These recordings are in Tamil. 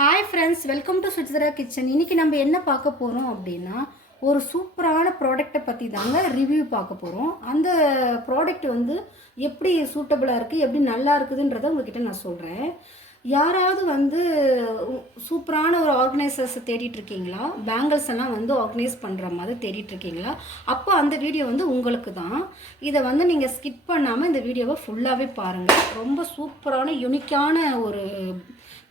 Hi friends welcome to Sujithra kitchen இன்றைக்கி நம்ம என்ன பார்க்க போகிறோம் அப்படின்னா ஒரு சூப்பரான ப்ராடக்ட்டை பற்றி தாங்க ரிவ்யூ பார்க்க போகிறோம் அந்த ப்ராடக்ட் வந்து எப்படி சூட்டபுளாக இருக்குது எப்படி நல்லா இருக்குதுன்றதை உங்ககிட்ட நான் சொல்கிறேன் யாராவது வந்து சூப்பரான ஒரு ஆர்கனைசர்ஸ் தேடிட்டு இருக்கீங்களா பேங்கிள்ஸ் எல்லாம் வந்து ஆர்கனைஸ் பண்ணுற மாதிரி தேடிட்டு இருக்கீங்களா அப்போ அந்த வீடியோ வந்து உங்களுக்கு தான். இதை வந்து நீங்கள் ஸ்கிப் பண்ணாமல் இந்த வீடியோவை ஃபுல்லாகவே பாருங்கள் ரொம்ப சூப்பரான யுனிக்கான ஒரு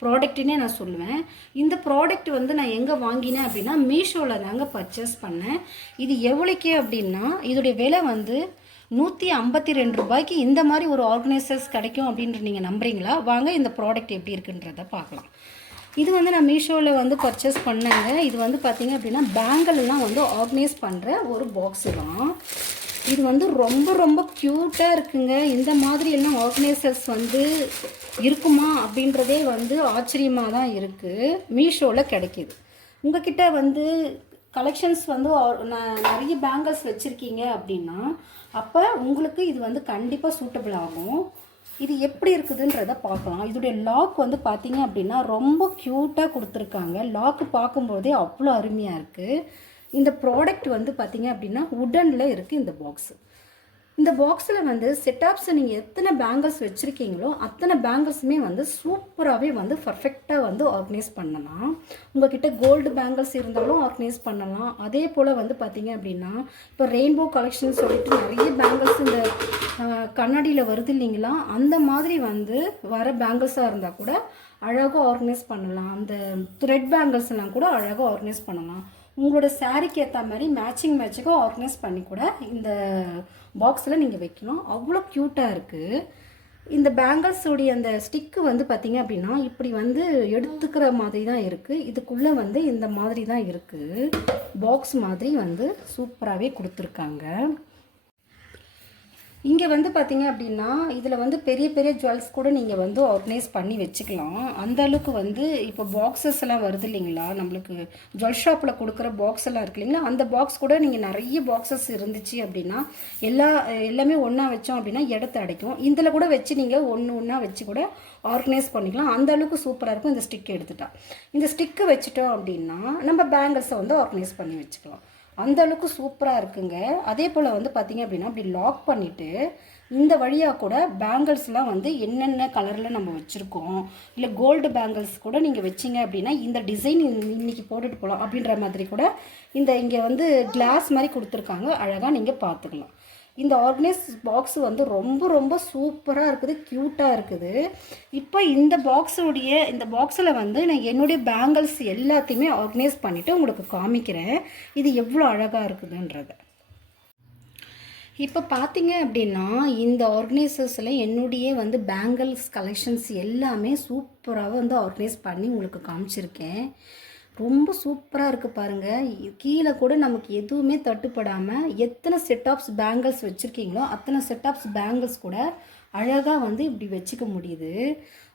ப்ராடக்ட்னே நான் சொல்லுவேன். இந்த ப்ராடக்ட் வந்து நான் எங்கே வாங்கினேன் அப்படின்னா மீஷோவில் தாங்க பர்ச்சேஸ் பண்ணேன். இது எவ்வளோக்கே அப்படின்னா இதோடைய விலை வந்து நூற்றி ஐம்பத்தி ரெண்டு ரூபாய்க்கு இந்த மாதிரி ஒரு ஆர்கனைசர்ஸ் கிடைக்கும் அப்படின்ற நீங்கள் நம்புறீங்களா? வாங்க இந்த ப்ராடக்ட் எப்படி இருக்குன்றத பார்க்கலாம். இது வந்து நான் மீஷோவில் வந்து பர்ச்சேஸ் பண்ணேங்க. இது வந்து பார்த்தீங்க அப்படின்னா பேங்கிள்லாம் வந்து ஆர்கனைஸ் பண்ணுற ஒரு பாக்ஸு தான். இது வந்து ரொம்ப ரொம்ப க்யூட்டாக இருக்குங்க. இந்த மாதிரி எல்லாம் ஆர்கனைசர்ஸ் வந்து இருக்குமா அப்படின்றதே வந்து ஆச்சரியமாக தான் இருக்குது மீஷோவில் கிடைக்கிது. உங்ககிட்ட வந்து கலெக்ஷன்ஸ் வந்து நிறைய பேங்கிள்ஸ் வச்சுருக்கீங்க அப்படின்னா அப்போ உங்களுக்கு இது வந்து கண்டிப்பாக சூட்டபிள் ஆகும். இது எப்படி இருக்குதுன்றத பார்க்கலாம். இதோடைய லாக் வந்து பார்த்தீங்க அப்படின்னா ரொம்ப க்யூட்டாக கொடுத்துருக்காங்க. லாக்கு பார்க்கும்போதே அவ்வளோ அருமையாக இருக்குது இந்த ப்ராடக்ட் வந்து பார்த்தீங்க அப்படின்னா உடனில் இருக்குது இந்த பாக்ஸு இந்த பாக்ஸில் வந்து செட்டாப்ஸை நீங்கள் எத்தனை பேங்கிள்ஸ் வச்சுருக்கீங்களோ அத்தனை பேங்கிள்ஸுமே வந்து சூப்பராகவே வந்து பர்ஃபெக்டாக வந்து ஆர்கனைஸ் பண்ணலாம். உங்ககிட்ட கோல்டு பேங்கிள்ஸ் இருந்தாலும் ஆர்கனைஸ் பண்ணலாம். அதே போல் வந்து பார்த்தீங்க அப்படின்னா இப்போ ரெயின்போ கலெக்ஷன் சொல்லிட்டு நிறைய பேங்கிள்ஸ் இந்த கண்ணாடியில் வருது இல்லைங்களா? அந்த மாதிரி வந்து வர பேங்கிள்ஸாக இருந்தால் கூட அழகாக ஆர்கனைஸ் பண்ணலாம். அந்த த்ரெட் பேங்கிள்ஸ் எல்லாம் கூட அழகாக ஆர்கனைஸ் பண்ணலாம். உங்களோட சாரீக்கு ஏற்ற மாதிரி மேட்சிங் மேட்சிங்காக ஆர்கனைஸ் பண்ணி கூட இந்த பாக்ஸில் நீங்கள் வைக்கணும். அவ்வளோ க்யூட்டாக இருக்குது இந்த பேங்கிள்ஸோடைய அந்த ஸ்டிக்கு வந்து பார்த்திங்க அப்படின்னா இப்படி வந்து எடுத்துக்கிற மாதிரி தான் இருக்குது இதுக்குள்ளே வந்து இந்த மாதிரி தான் இருக்குது பாக்ஸ் மாதிரி வந்து சூப்பராகவே கொடுத்துருக்காங்க. இங்கே வந்து பார்த்தீங்க அப்படின்னா இதில் வந்து பெரிய பெரிய ஜுவல்ஸ் கூட நீங்கள் வந்து ஆர்கனைஸ் பண்ணி வச்சுக்கலாம். அந்த அளவுக்கு வந்து இப்போ பாக்ஸஸ் எல்லாம் வருது இல்லைங்களா? நம்மளுக்கு ஜுவல் ஷாப்பில் கொடுக்குற பாக்ஸ் எல்லாம் இருக்கு இல்லைங்களா? அந்த பாக்ஸ் கூட நீங்கள் நிறைய பாக்ஸஸ் இருந்துச்சு அப்படின்னா எல்லா எல்லாமே ஒன்றா வச்சோம் அப்படின்னா இடத்த அடைக்கும். இதில் கூட வச்சு நீங்கள் ஒன்று ஒன்றா வச்சு கூட ஆர்கனைஸ் பண்ணிக்கலாம். அந்த அளவுக்கு சூப்பராக இருக்கும். இந்த ஸ்டிக் எடுத்துட்டா. இந்த ஸ்டிக்கு வச்சுட்டோம் அப்படின்னா நம்ம பேங்கிள்ஸை வந்து ஆர்கனைஸ் பண்ணி வச்சுக்கலாம். அந்தளவுக்கு சூப்பராக இருக்குங்க. அதே போல் வந்து பார்த்திங்க அப்படின்னா அப்படி லாக் பண்ணிவிட்டு இந்த வழியாக கூட பேங்கிள்ஸ்லாம் வந்து என்னென்ன கலரில் நம்ம வச்சுருக்கோம்? இல்லை கோல்டு பேங்கிள்ஸ் கூட நீங்கள் வச்சீங்க அப்படின்னா இந்த டிசைன் இன்றைக்கி போட்டுட்டு போகலாம் அப்படின்ற மாதிரி கூட இந்த இங்கே வந்து கிளாஸ் மாதிரி கொடுத்துருக்காங்க. அழகாக நீங்கள் பார்த்துக்கலாம் இந்த ஆர்கனைஸ் பாக்ஸ் வந்து ரொம்ப ரொம்ப சூப்பராக இருக்குது க்யூட்டாக இருக்குது. இப்போ இந்த பாக்ஸுடைய இந்த பாக்ஸில் வந்து நான் என்னுடைய பேங்கிள்ஸ் எல்லாத்தையுமே ஆர்கனைஸ் பண்ணிவிட்டு உங்களுக்கு காமிக்கிறேன். இது எவ்வளோ அழகாக இருக்குதுன்றத. இப்போ பார்த்தீங்க அப்படின்னா இந்த ஆர்கனைசர்ஸில் என்னுடைய வந்து பேங்கிள்ஸ் கலெக்ஷன்ஸ் எல்லாமே சூப்பராக வந்து ஆர்கனைஸ் பண்ணி உங்களுக்கு காமிச்சிருக்கேன். ரொம்ப சூப்பராக இருக்குது பாருங்கள் கீழே கூட நமக்கு எதுவுமே தட்டுப்படாமல் எத்தனை செட் ஆஃப்ஸ் பேங்கிள்ஸ் வச்சுருக்கீங்களோ அத்தனை செட் ஆஃப்ஸ் பேங்கிள்ஸ் கூட அழகாக வந்து இப்படி வச்சுக்க முடியுது.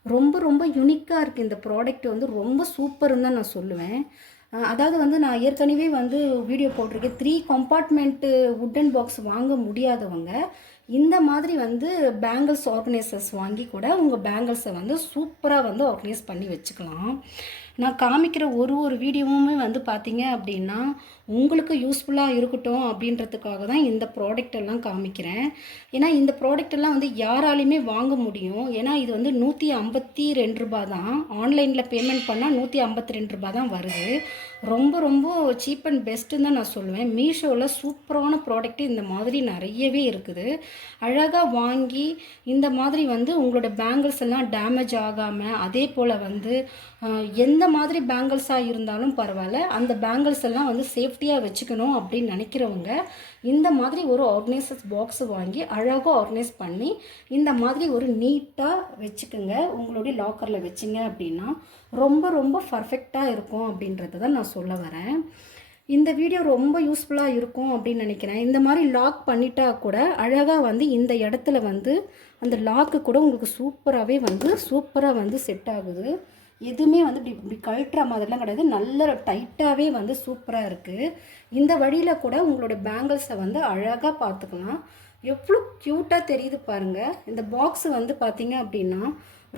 ரொம்ப ரொம்ப யுனிக்காக இருக்குது இந்த ப்ராடக்ட் வந்து. ரொம்ப சூப்பர்னு தான் நான் சொல்லுவேன். அதாவது வந்து நான் ஏற்கனவே வந்து வீடியோ போட்டிருக்கேன். த்ரீ கம்பார்ட்மெண்ட்டு வுட்டன் பாக்ஸ் வாங்க முடியாதவங்க இந்த மாதிரி வந்து பேங்கிள்ஸ் ஆர்கனைசர்ஸ் வாங்கி கூட உங்கள் பேங்கிள்ஸை வந்து சூப்பராக வந்து ஆர்கனைஸ் பண்ணி வச்சுக்கலாம். நான் காமிக்கிற ஒரு ஒரு வீடியோவுமே வந்து பார்த்தீங்க அப்படின்னா உங்களுக்கு யூஸ்ஃபுல்லாக இருக்கட்டும் அப்படின்றதுக்காக தான் இந்த ப்ராடக்ட் எல்லாம் காமிக்கிறேன். ஏன்னா இந்த ப்ராடக்ட் எல்லாம் வந்து யாராலையுமே வாங்க முடியும். ஏன்னா இது வந்து நூற்றி ஐம்பத்தி ரெண்டு ரூபா தான். ஆன்லைனில் பேமெண்ட் பண்ணால் நூற்றி ஐம்பத்தி ரெண்டு ரூபா தான் வருது. ரொம்ப ரொம்ப சீப் அண்ட் பெஸ்ட்டுன்னு தான் நான் சொல்லுவேன். மீஷோவில் சூப்பரான ப்ராடக்ட்டு இந்த மாதிரி நிறையவே இருக்குது. அழகாக வாங்கி இந்த மாதிரி வந்து உங்களோட பேங்கிள்ஸ் எல்லாம் டேமேஜ் ஆகாமல் அதே போல் வந்து எந்த மாதிரி பேங்கிள்ஸாக இருந்தாலும் பரவாயில்ல. அந்த பேங்கிள்ஸ் எல்லாம் வந்து சேஃப்டியாக வச்சுக்கணும் அப்படின்னு நினைக்கிறவங்க இந்த மாதிரி ஒரு ஆர்கனைசர்ஸ் பாக்ஸ் வாங்கி அழகாக ஆர்கனைஸ் பண்ணி இந்த மாதிரி ஒரு நீட்டாக வச்சுக்கோங்க. உங்களுடைய லாக்கரில் வச்சிங்க அப்படின்னா ரொம்ப ரொம்ப பர்ஃபெக்டாக இருக்கும் அப்படின்றத தான் நான் சொல்ல வரேன். இந்த வீடியோ ரொம்ப யூஸ்ஃபுல்லாக இருக்கும் அப்படின்னு நினைக்கிறேன். இந்த மாதிரி லாக் பண்ணிட்டா கூட அழகாக வந்து இந்த இடத்துல வந்து அந்த லாக்கு கூட உங்களுக்கு சூப்பராகவே வந்து சூப்பராக வந்து செட் ஆகுது. எதுவுமே வந்து இப்படி இப்படி கழட்டுற மாதிரிலாம் கிடையாது. நல்ல டைட்டாகவே வந்து சூப்பராக இருக்குது இந்த வழியில் கூட உங்களோட பேங்கிள்ஸை வந்து அழகாக பார்த்துக்கலாம். எவ்வளோ க்யூட்டாக தெரியுது பாருங்கள் இந்த பாக்ஸ் வந்து பார்த்தீங்க அப்படின்னா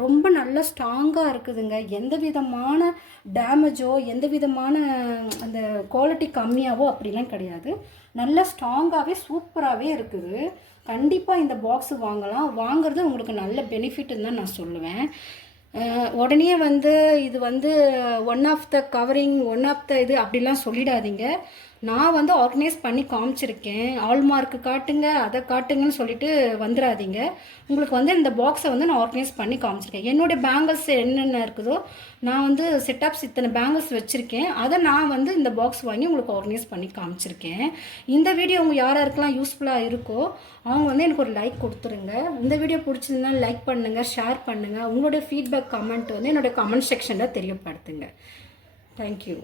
ரொம்ப நல்ல ஸ்ட்ராங்காக இருக்குதுங்க. எந்த விதமான டேமேஜோ எந்த விதமான அந்த குவாலிட்டி கம்மியாகவோ அப்படிலாம் கிடையாது. நல்ல ஸ்ட்ராங்காகவே சூப்பராகவே இருக்குது. கண்டிப்பாக இந்த பாக்ஸ் வாங்கலாம். வாங்குறது உங்களுக்கு நல்ல பெனிஃபிட்னு தான் நான் சொல்லுவேன். உடனே வந்து இது வந்து one of the covering one of the இது அப்படிலாம் சொல்லிடாதீங்க. நான் வந்து ஆர்கனைஸ் பண்ணி காமிச்சிருக்கேன். ஆல்மார்க்கு காட்டுங்க அதை காட்டுங்கன்னு சொல்லிட்டு வந்துடாதீங்க உங்களுக்கு வந்து இந்த பாக்ஸை வந்து நான் ஆர்கனைஸ் பண்ணி காமிச்சிருக்கேன். என்னுடைய பேங்கிள்ஸ் என்னென்ன இருக்குதோ நான் வந்து செட்டப்ஸ் இத்தனை பேங்கிள்ஸ் வச்சுருக்கேன். அதை நான் வந்து இந்த பாக்ஸ் வாங்கி உங்களுக்கு ஆர்கனைஸ் பண்ணி காமிச்சிருக்கேன். இந்த வீடியோ உங்கள் யார் யாருக்கெல்லாம் யூஸ்ஃபுல்லாக இருக்கோ அவங்க வந்து எனக்கு ஒரு லைக் கொடுத்துருங்க. இந்த வீடியோ பிடிச்சிருந்தா லைக் பண்ணுங்கள் ஷேர் பண்ணுங்கள் உங்களுடைய ஃபீட்பேக் கமெண்ட் வந்து என்னோட கமெண்ட் செக்ஷனில் தெரியப்படுத்துங்க. தேங்க்யூ